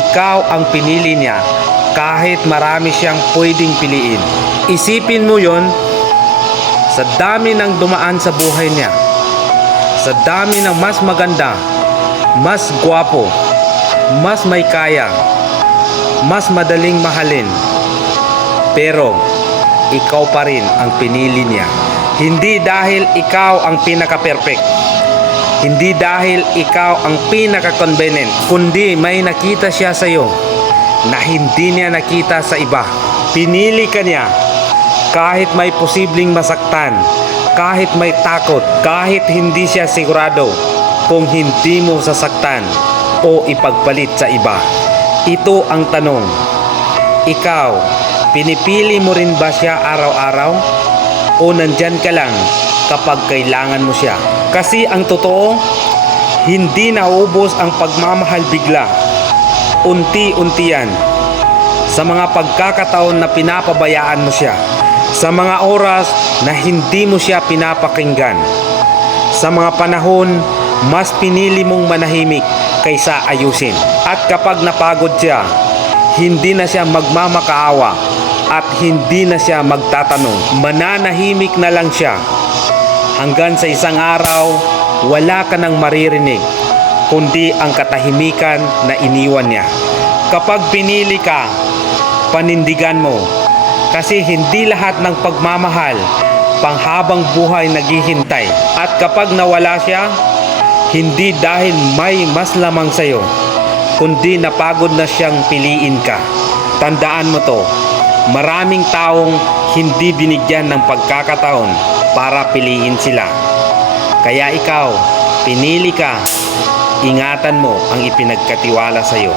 ikaw ang pinili niya kahit marami siyang pwedeng piliin. Isipin mo yon, sa dami ng dumaan sa buhay niya, sa dami ng mas maganda, mas gwapo, mas may kaya, mas madaling mahalin, pero ikaw pa rin ang pinili niya. Hindi dahil ikaw ang pinaka-perfect, hindi dahil ikaw ang pinaka-convenient, kundi may nakita siya sa iyo na hindi niya nakita sa iba. Pinili ka niya kahit may posibleng masaktan, kahit may takot, kahit hindi siya sigurado kung hindi mo sasaktan o ipagpalit sa iba. Ito ang tanong, ikaw, pinipili mo rin ba siya araw-araw o nandyan ka lang kapag kailangan mo siya? Kasi ang totoo, hindi naubos ang pagmamahal bigla. Unti-unti yan. Sa mga pagkakataon na pinapabayaan mo siya, sa mga oras na hindi mo siya pinapakinggan, sa mga panahon mas pinili mong manahimik kaysa ayusin. At kapag napagod siya, hindi na siya magmamakaawa at hindi na siya magtatanong. Mananahimik na lang siya hanggang sa isang araw wala ka nang maririnig kundi ang katahimikan na iniwan niya. Kapag pinili ka, panindigan mo, kasi hindi lahat ng pagmamahal panghabang buhay naghihintay. At kapag nawala siya, hindi dahil may mas lamang sa'yo, kundi napagod na siyang piliin ka. Tandaan mo to, maraming taong hindi binigyan ng pagkakataon para piliin sila. Kaya ikaw, pinili ka, ingatan mo ang ipinagkatiwala sa'yo.